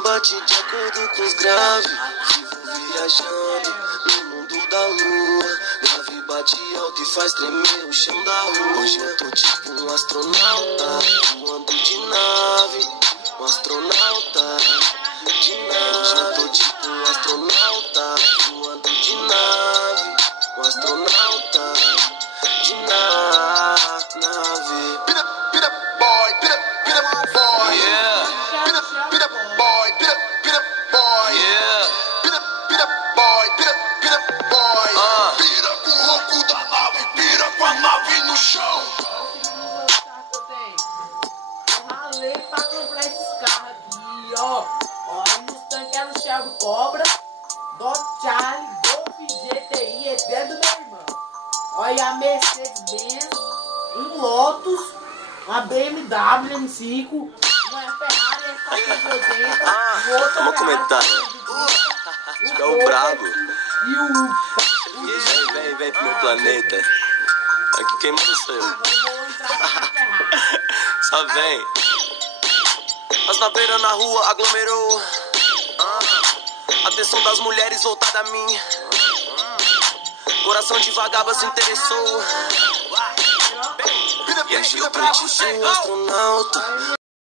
Bate de acordo com os graves. Vivo viajando no mundo da lua. Grave bate alto e faz tremer o chão da rua. Hoje eu tô tipo um astronauta, voando de nave. Um astronauta de nave. Hoje eu tô tipo um astronauta, voando de nave. Um astronauta de nave. Pit up boy, pit up boy. Yeah. Pit up boy, pit up boy. Yeah. Pit up boy, pit up boy. Pira com o ronco da nave, pira com a nave no chão. Eu ralei pra comprar esses carros aqui, ó. Ó, no tanque era o Shelby Cobra, Dodge Charlie, Golf GTI, esse é do meu irmão. Olha a Mercedes-Benz, um Lotus, uma BMW M5, uma Ferrari F480, um outro vamos comentar. Ferrari É o brabo. e o... Vem pro meu planeta. Aqui quem manda sou eu. Vou entrar na Ferrari. Só vem. As naveiras na rua aglomerou. Atenção das mulheres voltada a mim. Coração de vagaba se interessou. E aí eu tô tipo um astronauta.